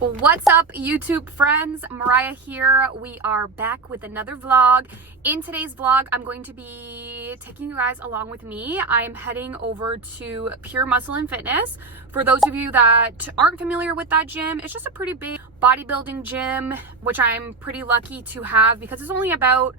What's up, YouTube friends? Mariah here. We are back with another vlog. In today's vlog, I'm going to be taking you guys along with me. I'm heading over to Pure Muscle and Fitness. For those of you that aren't familiar with that gym, it's just a pretty big bodybuilding gym, which I'm pretty lucky to have because it's only about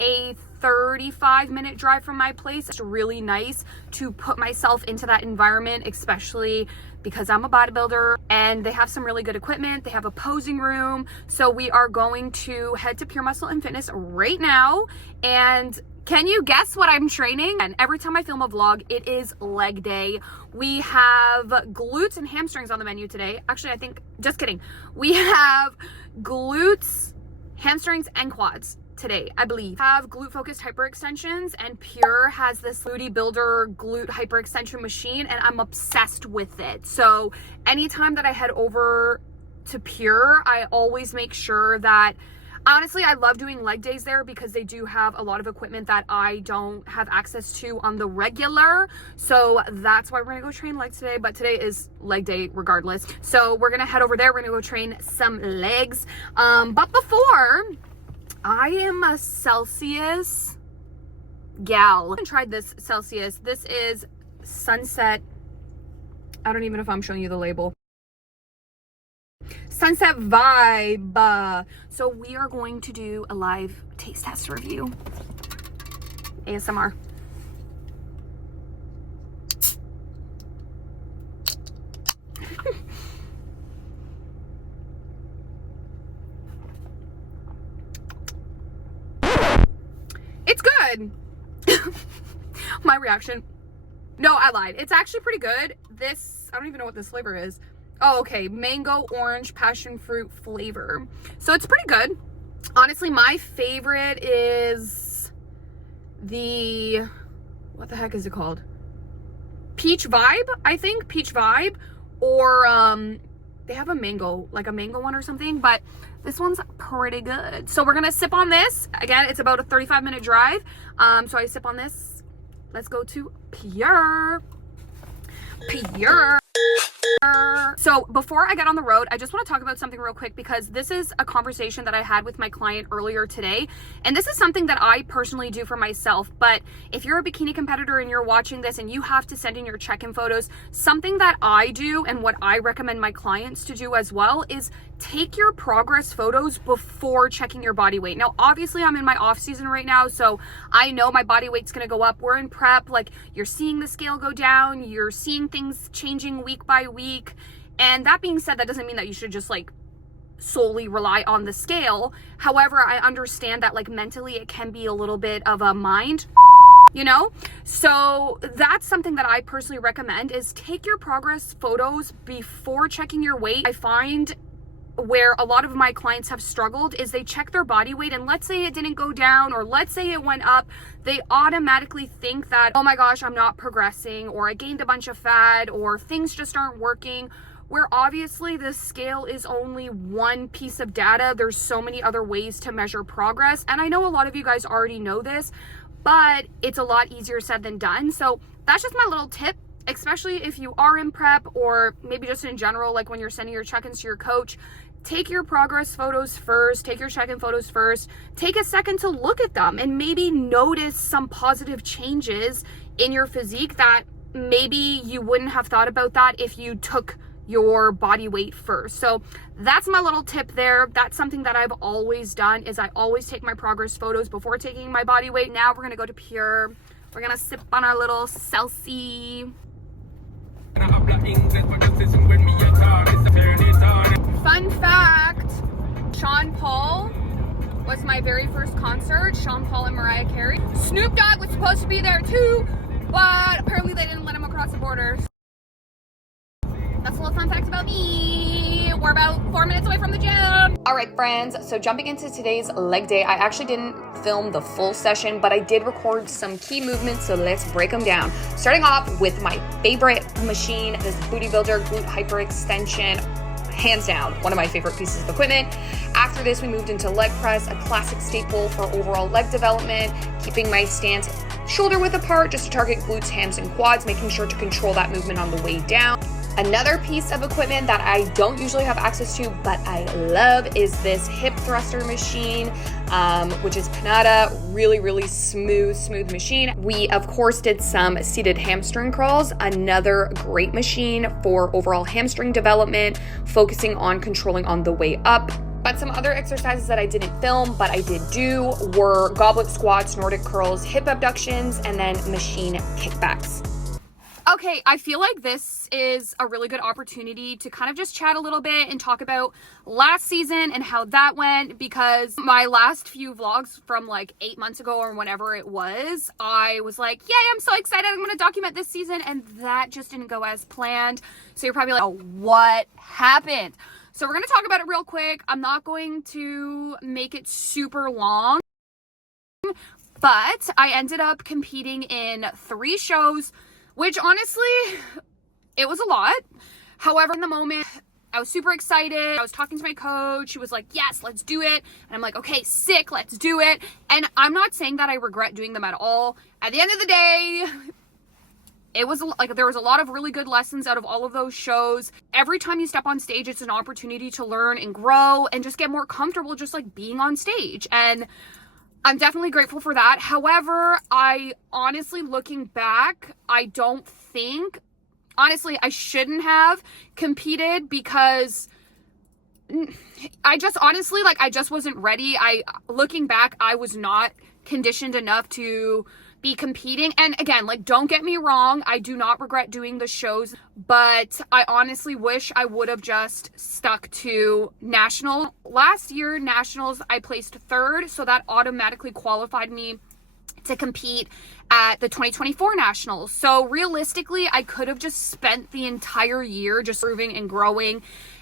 a 35-minute drive from my place. It's really nice to put myself into that environment, especially because I'm a bodybuilder, and they have some really good equipment. They have a posing room. So we are going to head to Pure Muscle and Fitness right now. And can you guess what I'm training? And every time I film a vlog, it is leg day. We have glutes and hamstrings on the menu today. Actually, just kidding. We have glutes, hamstrings, and quads today, I believe. Have glute focused hyperextensions, and Pure has this Booty Builder glute hyperextension machine, and I'm obsessed with it. So anytime that I head over to Pure, I always make sure that, honestly, I love doing leg days there because they do have a lot of equipment that I don't have access to on the regular. So that's why we're gonna go train legs today, but today is leg day regardless. So we're gonna head over there. We're gonna go train some legs. But before, I am a Celsius gal. I haven't tried this Celsius. This is Sunset. I don't even know if I'm showing you the label. Sunset Vibe. So we are going to do a live taste test review. ASMR. It's good. My reaction. No, I lied. It's actually pretty good. This, I don't even know what this flavor is. Oh, okay. Mango, orange, passion fruit flavor. So it's pretty good. Honestly, my favorite is the, what the heck is it called? Peach Vibe, I think. Peach Vibe. Or they have a mango, like a mango one or something, but this one's pretty good. So we're gonna sip on this. Again, it's about a 35-minute drive. So I sip on this. Let's go to Pure. So before I get on the road, I just want to talk about something real quick because this is a conversation that I had with my client earlier today. And this is something that I personally do for myself. But if you're a bikini competitor and you're watching this and you have to send in your check-in photos, something that I do and what I recommend my clients to do as well is take your progress photos before checking your body weight. Now, obviously I'm in my off season right now, so I know my body weight's gonna go up. We're in prep, like you're seeing the scale go down, you're seeing things changing week by week. And that being said, that doesn't mean that you should just like solely rely on the scale. However, I understand that like mentally it can be a little bit of a mind, you know? So that's something that I personally recommend is take your progress photos before checking your weight. I find where a lot of my clients have struggled is they check their body weight and let's say it didn't go down or let's say it went up, they automatically think that, oh my gosh, I'm not progressing, or I gained a bunch of fat, or things just aren't working, where obviously the scale is only one piece of data. There's so many other ways to measure progress. And I know a lot of you guys already know this, but it's a lot easier said than done. So that's just my little tip, especially if you are in prep or maybe just in general, like when you're sending your check-ins to your coach. Take your progress photos first, take your check-in photos first, take a second to look at them and maybe notice some positive changes in your physique that maybe you wouldn't have thought about that if you took your body weight first. So that's my little tip there. That's something that I've always done is I always take my progress photos before taking my body weight. Now we're gonna go to Pure. We're gonna sip on our little Celsius. Fun fact, Sean Paul was my very first concert. Sean Paul and Mariah Carey. Snoop Dogg was supposed to be there too, but apparently they didn't let him across the border. That's a little fun fact about me. We're about 4 minutes away from the gym. All right, friends, so jumping into today's leg day, I actually didn't film the full session, but I did record some key movements, so let's break them down. Starting off with my favorite machine, this Booty Builder glute hyperextension. Hands down, one of my favorite pieces of equipment. After this, we moved into leg press, a classic staple for overall leg development, keeping my stance shoulder width apart just to target glutes, hams, and quads, making sure to control that movement on the way down. Another piece of equipment that I don't usually have access to, but I love, is this hip thruster machine, which is Canada. Really, really smooth machine. We, of course, did some seated hamstring curls, another great machine for overall hamstring development, focusing on controlling on the way up. But some other exercises that I didn't film, but I did do, were goblet squats, Nordic curls, hip abductions, and then machine kickbacks. Okay, I feel like this is a really good opportunity to kind of just chat a little bit and talk about last season and how that went, because my last few vlogs from like 8 months ago or whenever it was, I was like, yay, I'm so excited, I'm going to document this season, and that just didn't go as planned. So you're probably like, oh, what happened? So we're going to talk about it real quick. I'm not going to make it super long, but I ended up competing in 3 shows, which honestly, it was a lot. However, in the moment, I was super excited. I was talking to my coach. She was like, yes, let's do it. And I'm like, okay, sick, let's do it. And I'm not saying that I regret doing them at all. At the end of the day, it was like, there was a lot of really good lessons out of all of those shows. Every time you step on stage, it's an opportunity to learn and grow and just get more comfortable just like being on stage. And I'm definitely grateful for that. However, I honestly, looking back, I don't think, honestly, I shouldn't have competed, because I just honestly, like, I just wasn't ready. Looking back, I was not conditioned enough to be competing. And again, like, don't get me wrong, I do not regret doing the shows, but I honestly wish I would have just stuck to national. Last year, nationals, I placed 3rd, so that automatically qualified me to compete at the 2024 nationals. So realistically, I could have just spent the entire year just improving and growing,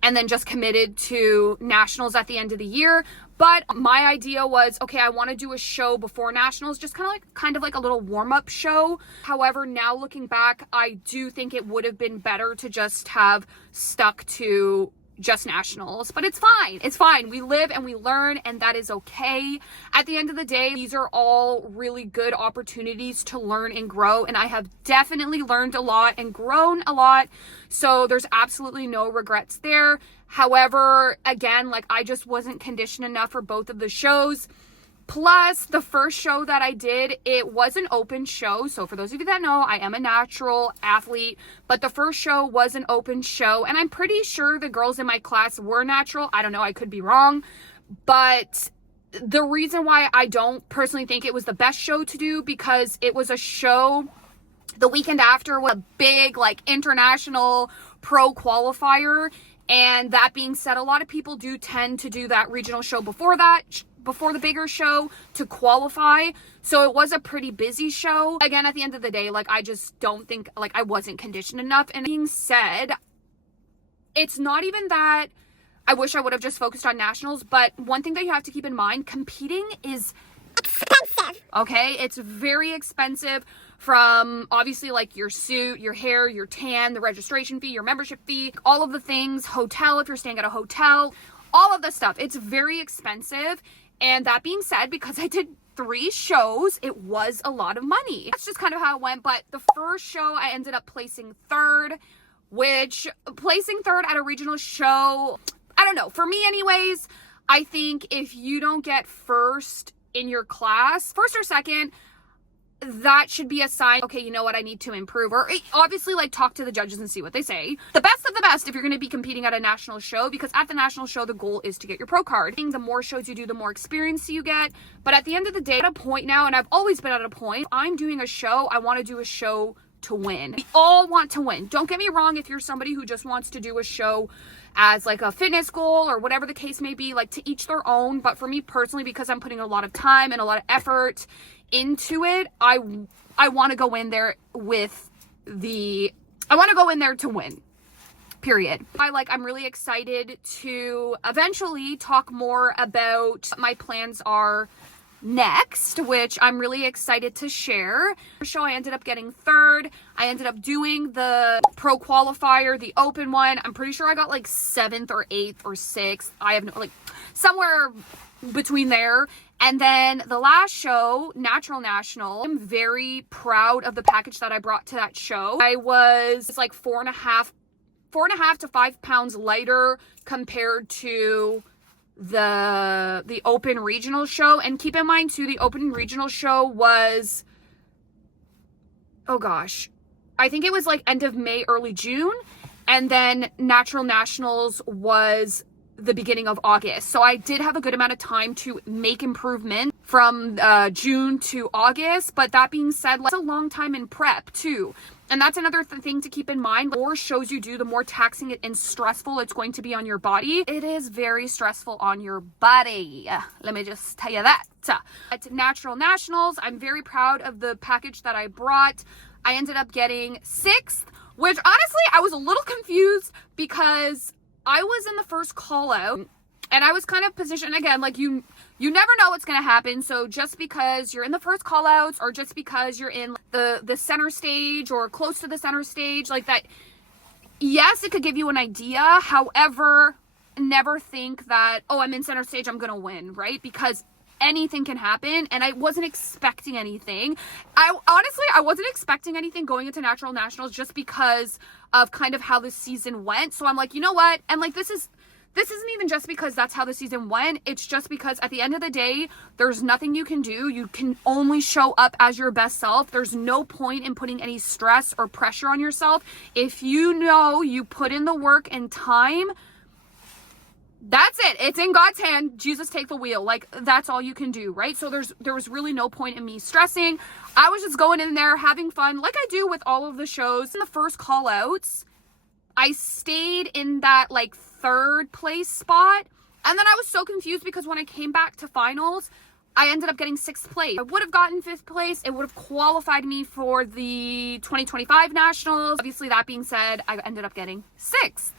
and then just committed to nationals at the end of the year. But my idea was, okay, I want to do a show before nationals, just kind of like a little warm-up show. However, now looking back, I do think it would have been better to just have stuck to just nationals. But it's fine. It's fine. We live and we learn, and that is okay. At the end of the day, these are all really good opportunities to learn and grow. And I have definitely learned a lot and grown a lot. So there's absolutely no regrets there. However, again, like, I just wasn't conditioned enough for both of the shows. Plus, the first show that I did, it was an open show. So for those of you that know, I am a natural athlete, but the first show was an open show. And I'm pretty sure the girls in my class were natural. I don't know, I could be wrong. But the reason why I don't personally think it was the best show to do, because it was a show the weekend after was a big, like, international pro qualifier. And that being said, a lot of people do tend to do that regional show before the bigger show to qualify. So it was a pretty busy show. Again, at the end of the day, like, I just don't think, like, I wasn't conditioned enough. And being said, it's not even that I wish I would have just focused on nationals, but one thing that you have to keep in mind, competing is expensive. Okay? It's very expensive. From obviously like your suit, your hair, your tan, the registration fee, your membership fee, all of the things, hotel, if you're staying at a hotel, all of the stuff. It's very expensive. And that being said, because I did 3 shows, it was a lot of money. That's just kind of how it went. But the first show, I ended up placing 3rd, which placing 3rd at a regional show, I don't know. For me anyways, I think if you don't get 1st in your class, 1st or 2nd, that should be a sign, okay, you know what, I need to improve. Or obviously, like, talk to the judges and see what they say. The best of the best if you're going to be competing at a national show, because at the national show, the goal is to get your pro card. The more shows you do, the more experience you get. But at the end of the day, at a point now, and I've always been at a point, I'm doing a show, I want to do a show to win. We all want to win. Don't get me wrong, if you're somebody who just wants to do a show as like a fitness goal or whatever the case may be, like, to each their own. But for me personally, because I'm putting a lot of time and a lot of effort into it, I want to go in there to win, period. I'm really excited to eventually talk more about what my plans are next, which I'm really excited to share. The show, I ended up getting 3rd. I ended up doing the pro qualifier, the open one. I'm pretty sure I got like 7th or 8th or 6th. I have no, like, somewhere between there. And then the last show, Natural National, I'm very proud of the package that I brought to that show. I was like 4.5 4.5 to 5 pounds lighter compared to the open regional show. And keep in mind too, the open regional show was, oh gosh, I think it was like end of May, early June. And then Natural Nationals was the beginning of August. So I did have a good amount of time to make improvement from June to August. But that being said, like, it's a long time in prep too. And that's another thing to keep in mind. The more shows you do, the more taxing and stressful it's going to be on your body. It is very stressful on your body. Let me just tell you that. At Natural Nationals, I'm very proud of the package that I brought. I ended up getting 6th, which honestly, I was a little confused because I was in the first call out and I was kind of positioned again, like you never know what's going to happen. So just because you're in the first call outs or just because you're in the center stage or close to the center stage like that, yes, it could give you an idea. However, never think that, oh, I'm in center stage, I'm going to win, right? Because anything can happen, and I wasn't expecting anything. I wasn't expecting anything going into Natural Nationals just because of kind of how the season went. So I'm like, you know what? And like, this isn't even just because that's how the season went. It's just because at the end of the day, there's nothing you can do. You can only show up as your best self. There's no point in putting any stress or pressure on yourself. If you know you put in the work and time, that's it. It's in God's hand. Jesus, take the wheel. Like, that's all you can do, right? So there was really no point in me stressing. I was just going in there having fun like I do with all of the shows. In the first call outs, I stayed in that like 3rd place spot. And then I was so confused because when I came back to finals, I ended up getting 6th place. I would have gotten 5th place. It would have qualified me for the 2025 nationals. Obviously, that being said, I ended up getting 6th.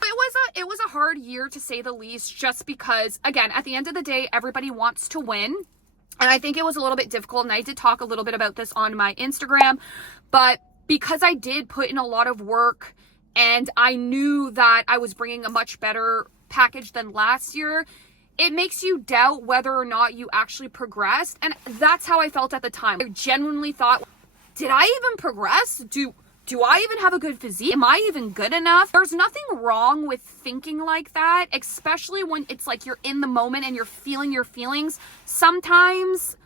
It was a hard year to say the least, just because, again, at the end of the day, everybody wants to win. And I think it was a little bit difficult. And I did talk a little bit about this on my Instagram, but because I did put in a lot of work and I knew that I was bringing a much better package than last year, it makes you doubt whether or not you actually progressed. And that's how I felt at the time. I genuinely thought, did I even progress? Do I even have a good physique? Am I even good enough? There's nothing wrong with thinking like that, especially when it's like you're in the moment and you're feeling your feelings. Sometimes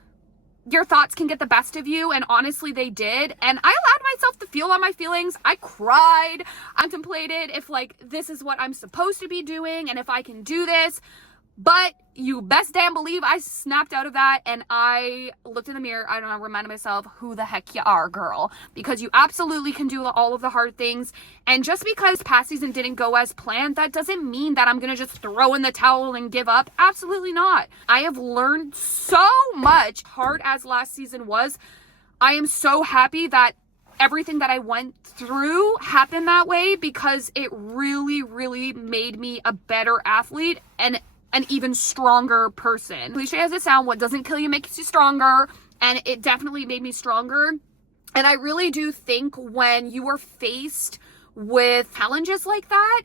your thoughts can get the best of you, and honestly, they did. And I allowed myself to feel on my feelings. I cried, I contemplated if like this is what I'm supposed to be doing and if I can do this. But you best damn believe I snapped out of that and I looked in the mirror. I don't know, reminded myself who the heck you are, girl. Because you absolutely can do all of the hard things. And just because past season didn't go as planned, that doesn't mean that I'm going to just throw in the towel and give up. Absolutely not. I have learned so much. Hard as last season was, I am so happy that everything that I went through happened that way, because it really, really made me a better athlete and an even stronger person. Cliche as it sounds, what doesn't kill you makes you stronger, and it definitely made me stronger. And I really do think when you are faced with challenges like that,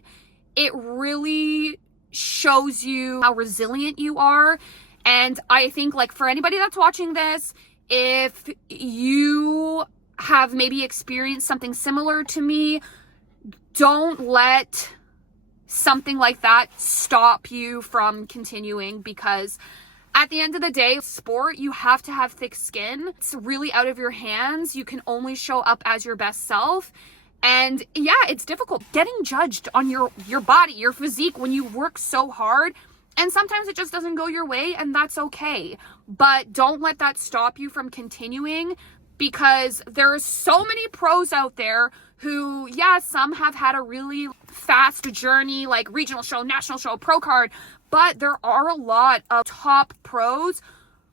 it really shows you how resilient you are. And I think, like, for anybody that's watching this, if you have maybe experienced something similar to me, don't let something like that stop you from continuing, because at the end of the day, sport, you have to have thick skin. It's really out of your hands. You can only show up as your best self. And yeah, it's difficult getting judged on your body, your physique, when you work so hard. And sometimes it just doesn't go your way, and that's okay. But don't let that stop you from continuing, because there are so many pros out there who, yeah, some have had a really fast journey, like regional show, national show, pro card, but there are a lot of top pros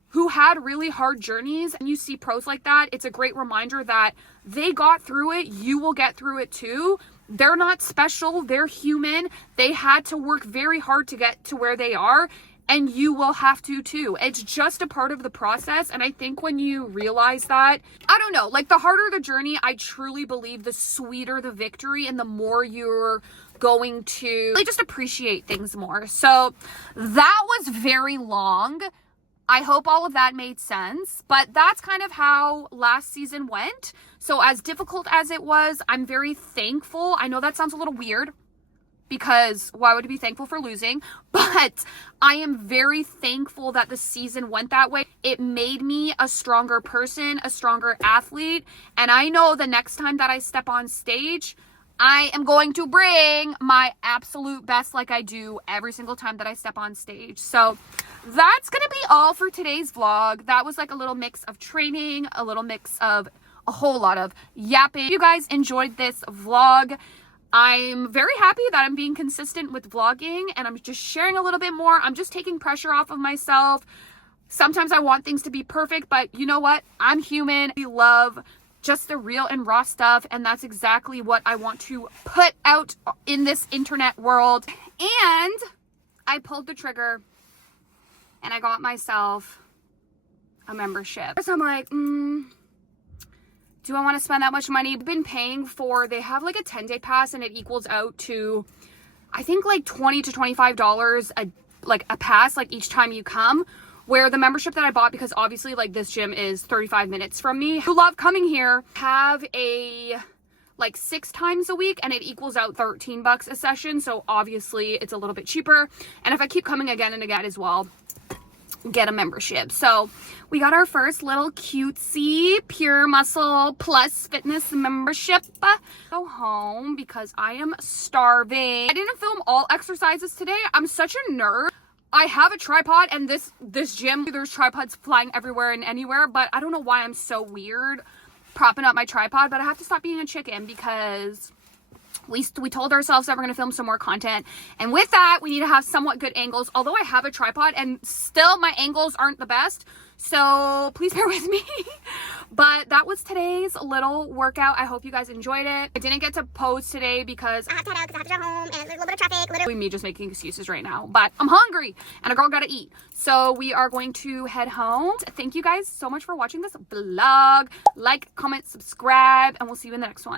who had really hard journeys. And you see pros like that, it's a great reminder that they got through it. You will get through it too. They're not special. They're human. They had to work very hard to get to where they are, and you will have to too. It's just a part of the process. And I think when you realize that, I don't know, like, the harder the journey, I truly believe the sweeter the victory and the more you're going to really just appreciate things more. So that was very long. I hope all of that made sense, but that's kind of how last season went. So as difficult as it was, I'm very thankful. I know that sounds a little weird, because why would you be thankful for losing? But I am very thankful that the season went that way. It made me a stronger person, a stronger athlete. And I know the next time that I step on stage, I am going to bring my absolute best like I do every single time that I step on stage. So that's going to be all for today's vlog. That was like a little mix of training, a little mix of a whole lot of yapping. If you guys enjoyed this vlog, I'm very happy that I'm being consistent with vlogging and I'm just sharing a little bit more. I'm just taking pressure off of myself. Sometimes I want things to be perfect, but you know what? I'm human. We love just the real and raw stuff, and that's exactly what I want to put out in this internet world. And I pulled the trigger and I got myself a membership. So I'm like, do I want to spend that much money? I've been paying for, they have like a 10-day pass and it equals out to, I think like $20 to $25 a pass, like each time you come. Where the membership that I bought, because obviously like this gym is 35 minutes from me, who love coming here, have a like 6 times a week and it equals out $13 a session. So obviously it's a little bit cheaper. And if I keep coming again and again as well, get a membership. So we got our first little cutesy Pure Muscle Plus Fitness membership. Go home because I am starving. I didn't film all exercises today. I'm such a nerd. I have a tripod, and this gym, there's tripods flying everywhere and anywhere, but I don't know why I'm so weird propping up my tripod, but I have to stop being a chicken because we told ourselves that we're going to film some more content, and with that, we need to have somewhat good angles, although I have a tripod, and still my angles aren't the best, so please bear with me. But that was today's little workout. I hope you guys enjoyed it. I didn't get to pose today because I have to head out because I have to drive home and there's a little bit of traffic. Literally me just making excuses right now, but I'm hungry and a girl gotta eat. So we are going to head home. Thank you guys so much for watching this vlog. Like, comment, subscribe, and we'll see you in the next one.